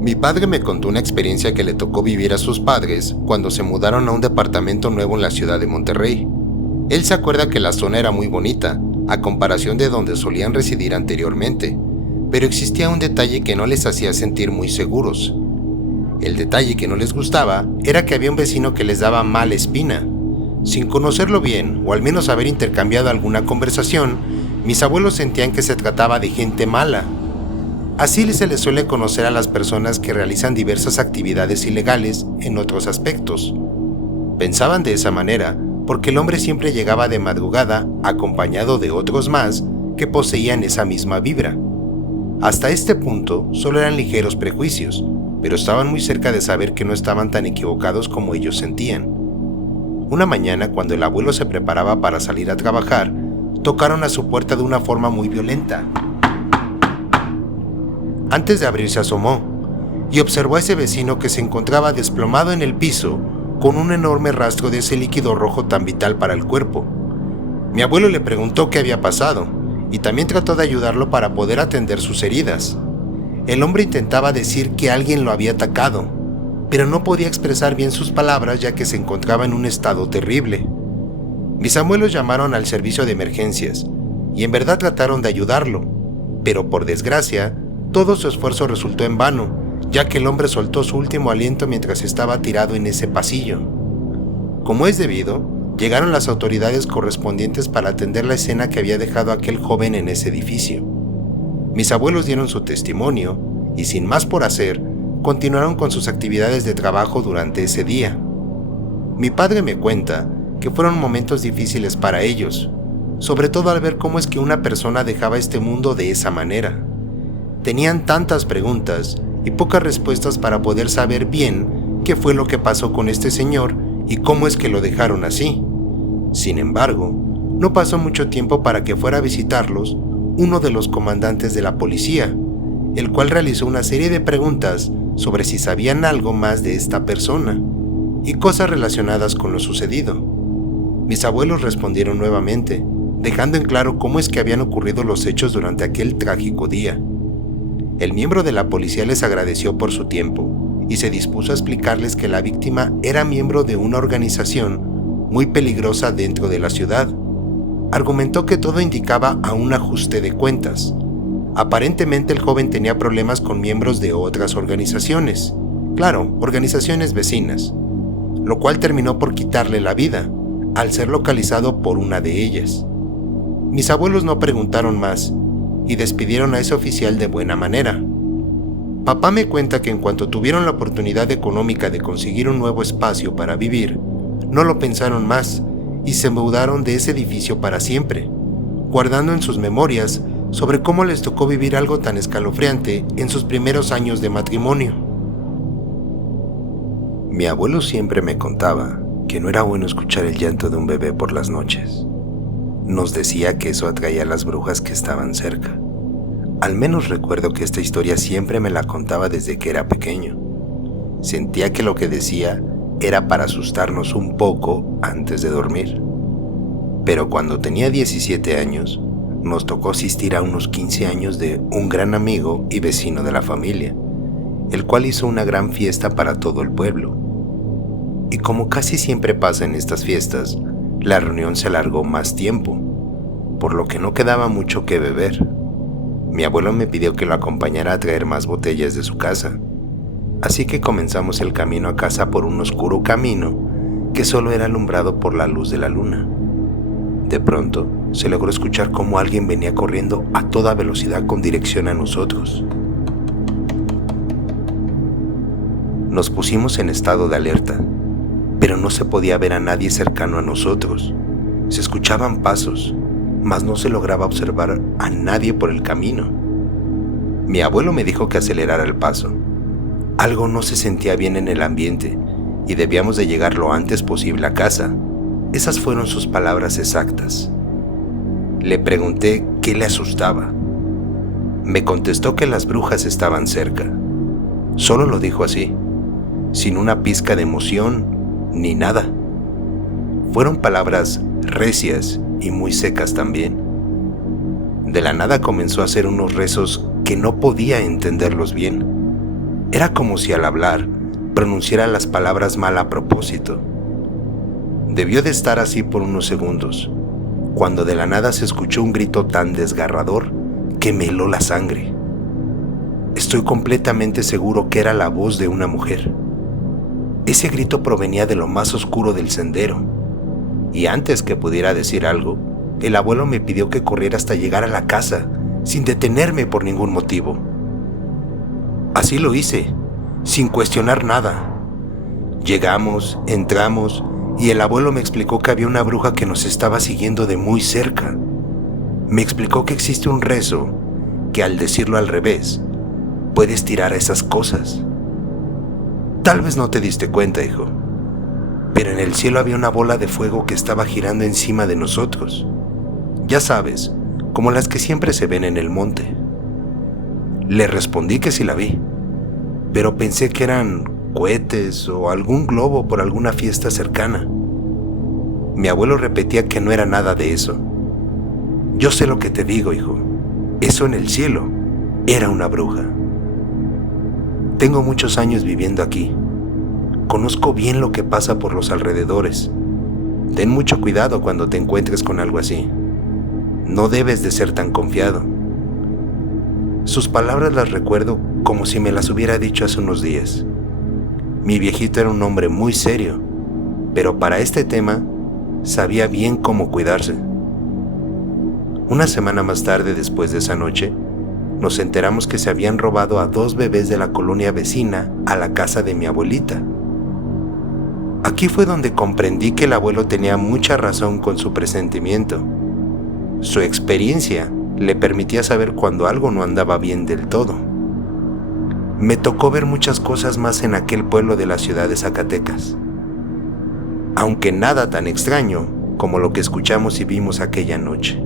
Mi padre me contó una experiencia que le tocó vivir a sus padres cuando se mudaron a un departamento nuevo en la ciudad de Monterrey. Él se acuerda que la zona era muy bonita, a comparación de donde solían residir anteriormente, pero existía un detalle que no les hacía sentir muy seguros. El detalle que no les gustaba era que había un vecino que les daba mala espina. Sin conocerlo bien, o al menos haber intercambiado alguna conversación, mis abuelos sentían que se trataba de gente mala. Así se les suele conocer a las personas que realizan diversas actividades ilegales en otros aspectos. Pensaban de esa manera porque el hombre siempre llegaba de madrugada acompañado de otros más que poseían esa misma vibra. Hasta este punto solo eran ligeros prejuicios, pero estaban muy cerca de saber que no estaban tan equivocados como ellos sentían. Una mañana, cuando el abuelo se preparaba para salir a trabajar, tocaron a su puerta de una forma muy violenta. Antes de abrir se asomó y observó a ese vecino que se encontraba desplomado en el piso con un enorme rastro de ese líquido rojo tan vital para el cuerpo. Mi abuelo le preguntó qué había pasado y también trató de ayudarlo para poder atender sus heridas. El hombre intentaba decir que alguien lo había atacado, pero no podía expresar bien sus palabras ya que se encontraba en un estado terrible. Mis abuelos llamaron al servicio de emergencias y en verdad trataron de ayudarlo, pero por desgracia, todo su esfuerzo resultó en vano, ya que el hombre soltó su último aliento mientras estaba tirado en ese pasillo. Como es debido, llegaron las autoridades correspondientes para atender la escena que había dejado aquel joven en ese edificio. Mis abuelos dieron su testimonio y sin más por hacer, continuaron con sus actividades de trabajo durante ese día. Mi padre me cuenta que fueron momentos difíciles para ellos, sobre todo al ver cómo es que una persona dejaba este mundo de esa manera. Tenían tantas preguntas y pocas respuestas para poder saber bien qué fue lo que pasó con este señor y cómo es que lo dejaron así. Sin embargo, no pasó mucho tiempo para que fuera a visitarlos uno de los comandantes de la policía, el cual realizó una serie de preguntas sobre si sabían algo más de esta persona y cosas relacionadas con lo sucedido. Mis abuelos respondieron nuevamente, dejando en claro cómo es que habían ocurrido los hechos durante aquel trágico día. El miembro de la policía les agradeció por su tiempo y se dispuso a explicarles que la víctima era miembro de una organización muy peligrosa dentro de la ciudad. Argumentó que todo indicaba a un ajuste de cuentas. Aparentemente el joven tenía problemas con miembros de otras organizaciones, claro, organizaciones vecinas, lo cual terminó por quitarle la vida, al ser localizado por una de ellas. Mis abuelos no preguntaron más y despidieron a ese oficial de buena manera. Papá me cuenta que en cuanto tuvieron la oportunidad económica de conseguir un nuevo espacio para vivir, no lo pensaron más y se mudaron de ese edificio para siempre, guardando en sus memorias sobre cómo les tocó vivir algo tan escalofriante en sus primeros años de matrimonio. Mi abuelo siempre me contaba que no era bueno escuchar el llanto de un bebé por las noches. Nos decía que eso atraía a las brujas que estaban cerca. Al menos recuerdo que esta historia siempre me la contaba desde que era pequeño. Sentía que lo que decía era para asustarnos un poco antes de dormir. Pero cuando tenía 17 años, nos tocó asistir a unos 15 años de un gran amigo y vecino de la familia, el cual hizo una gran fiesta para todo el pueblo. Y como casi siempre pasa en estas fiestas, la reunión se alargó más tiempo, por lo que no quedaba mucho que beber. Mi abuelo me pidió que lo acompañara a traer más botellas de su casa, así que comenzamos el camino a casa por un oscuro camino que solo era alumbrado por la luz de la luna. De pronto, se logró escuchar cómo alguien venía corriendo a toda velocidad con dirección a nosotros. Nos pusimos en estado de alerta, pero no se podía ver a nadie cercano a nosotros. Se escuchaban pasos, mas no se lograba observar a nadie por el camino. Mi abuelo me dijo que acelerara el paso. Algo no se sentía bien en el ambiente y debíamos de llegar lo antes posible a casa. Esas fueron sus palabras exactas. Le pregunté qué le asustaba. Me contestó que las brujas estaban cerca. Solo lo dijo así, sin una pizca de emoción ni nada. Fueron palabras recias y muy secas también. De la nada comenzó a hacer unos rezos que no podía entenderlos bien. Era como si al hablar pronunciara las palabras mal a propósito. Debió de estar así por unos segundos, cuando de la nada se escuchó un grito tan desgarrador que me heló la sangre. Estoy completamente seguro que era la voz de una mujer. Ese grito provenía de lo más oscuro del sendero, y antes que pudiera decir algo, el abuelo me pidió que corriera hasta llegar a la casa, sin detenerme por ningún motivo. Así lo hice, sin cuestionar nada. Llegamos, entramos, y el abuelo me explicó que había una bruja que nos estaba siguiendo de muy cerca. Me explicó que existe un rezo que, al decirlo al revés, puedes tirar a esas cosas. Tal vez no te diste cuenta, hijo, pero en el cielo había una bola de fuego que estaba girando encima de nosotros. Ya sabes, como las que siempre se ven en el monte. Le respondí que sí la vi, pero pensé que eran cohetes o algún globo por alguna fiesta cercana. Mi abuelo repetía que no era nada de eso. Yo sé lo que te digo, hijo. Eso en el cielo era una bruja. Tengo muchos años viviendo aquí. Conozco bien lo que pasa por los alrededores. Ten mucho cuidado cuando te encuentres con algo así. No debes de ser tan confiado. Sus palabras las recuerdo como si me las hubiera dicho hace unos días. Mi viejito era un hombre muy serio, pero para este tema sabía bien cómo cuidarse. Una semana más tarde, después de esa noche, nos enteramos que se habían robado a 2 bebés de la colonia vecina a la casa de mi abuelita. Aquí fue donde comprendí que el abuelo tenía mucha razón con su presentimiento. Su experiencia le permitía saber cuando algo no andaba bien del todo. Me tocó ver muchas cosas más en aquel pueblo de la ciudad de Zacatecas, aunque nada tan extraño como lo que escuchamos y vimos aquella noche.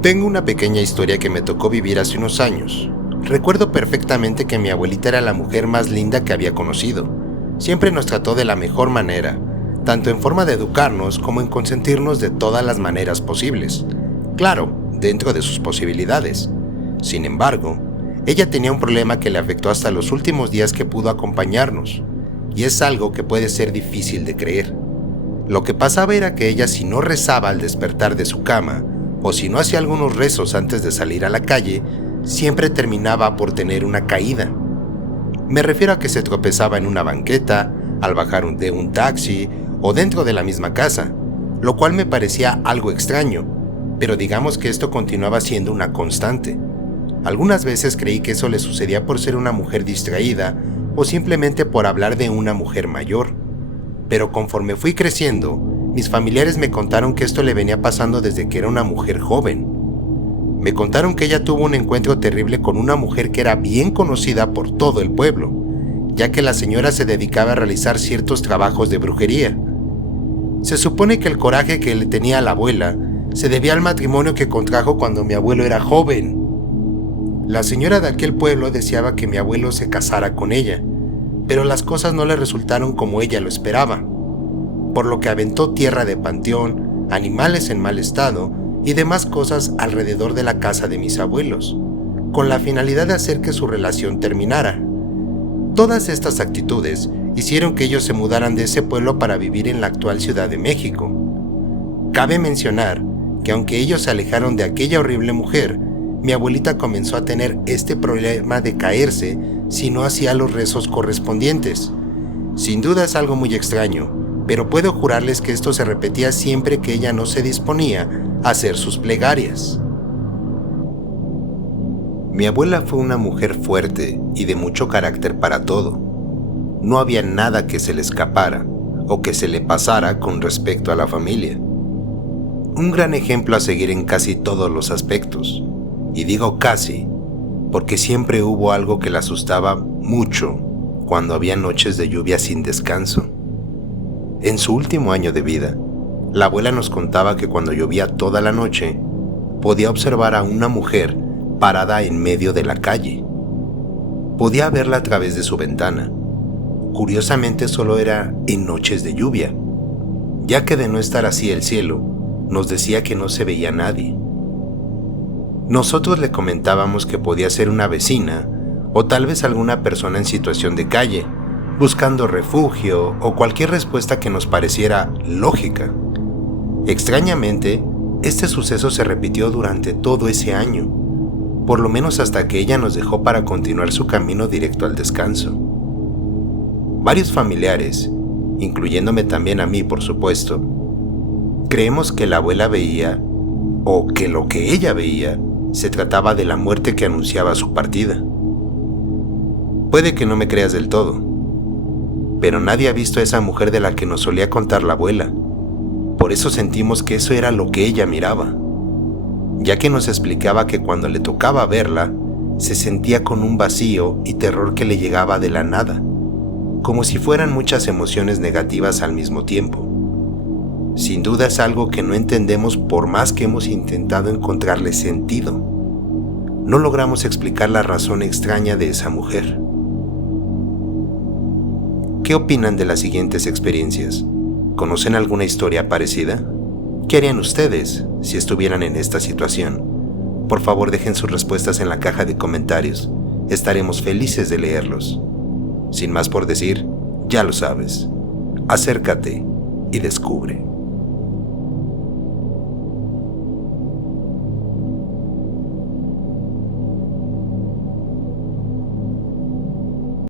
Tengo una pequeña historia que me tocó vivir hace unos años. Recuerdo perfectamente que mi abuelita era la mujer más linda que había conocido. Siempre nos trató de la mejor manera, tanto en forma de educarnos como en consentirnos de todas las maneras posibles. Claro, dentro de sus posibilidades. Sin embargo, ella tenía un problema que le afectó hasta los últimos días que pudo acompañarnos, y es algo que puede ser difícil de creer. Lo que pasaba era que ella, si no rezaba al despertar de su cama, o si no hacía algunos rezos antes de salir a la calle, siempre terminaba por tener una caída. Me refiero a que se tropezaba en una banqueta, al bajar de un taxi o dentro de la misma casa, lo cual me parecía algo extraño, pero digamos que esto continuaba siendo una constante. Algunas veces creí que eso le sucedía por ser una mujer distraída o simplemente por hablar de una mujer mayor. Pero conforme fui creciendo, mis familiares me contaron que esto le venía pasando desde que era una mujer joven. Me contaron que ella tuvo un encuentro terrible con una mujer que era bien conocida por todo el pueblo, ya que la señora se dedicaba a realizar ciertos trabajos de brujería. Se supone que el coraje que le tenía a la abuela se debía al matrimonio que contrajo cuando mi abuelo era joven. La señora de aquel pueblo deseaba que mi abuelo se casara con ella, pero las cosas no le resultaron como ella lo esperaba, por lo que aventó tierra de panteón, animales en mal estado y demás cosas alrededor de la casa de mis abuelos, con la finalidad de hacer que su relación terminara. Todas estas actitudes hicieron que ellos se mudaran de ese pueblo para vivir en la actual Ciudad de México. Cabe mencionar que aunque ellos se alejaron de aquella horrible mujer, mi abuelita comenzó a tener este problema de caerse si no hacía los rezos correspondientes. Sin duda es algo muy extraño, pero puedo jurarles que esto se repetía siempre que ella no se disponía a hacer sus plegarias. Mi abuela fue una mujer fuerte y de mucho carácter para todo. No había nada que se le escapara o que se le pasara con respecto a la familia. Un gran ejemplo a seguir en casi todos los aspectos. Y digo casi, porque siempre hubo algo que la asustaba mucho cuando había noches de lluvia sin descanso. En su último año de vida, la abuela nos contaba que cuando llovía toda la noche, podía observar a una mujer parada en medio de la calle. Podía verla a través de su ventana. Curiosamente solo era en noches de lluvia, ya que de no estar así el cielo, nos decía que no se veía nadie. Nosotros le comentábamos que podía ser una vecina o tal vez alguna persona en situación de calle, buscando refugio o cualquier respuesta que nos pareciera lógica. Extrañamente, este suceso se repitió durante todo ese año, por lo menos hasta que ella nos dejó para continuar su camino directo al descanso. Varios familiares, incluyéndome también a mí por supuesto, creemos que la abuela veía, o que lo que ella veía, se trataba de la muerte que anunciaba su partida. Puede que no me creas del todo, pero nadie ha visto a esa mujer de la que nos solía contar la abuela. Por eso sentimos que eso era lo que ella miraba, ya que nos explicaba que cuando le tocaba verla, se sentía con un vacío y terror que le llegaba de la nada, como si fueran muchas emociones negativas al mismo tiempo. Sin duda es algo que no entendemos por más que hemos intentado encontrarle sentido. No logramos explicar la razón extraña de esa mujer. ¿Qué opinan de las siguientes experiencias? ¿Conocen alguna historia parecida? ¿Qué harían ustedes si estuvieran en esta situación? Por favor, dejen sus respuestas en la caja de comentarios. Estaremos felices de leerlos. Sin más por decir, ya lo sabes. Acércate y descubre.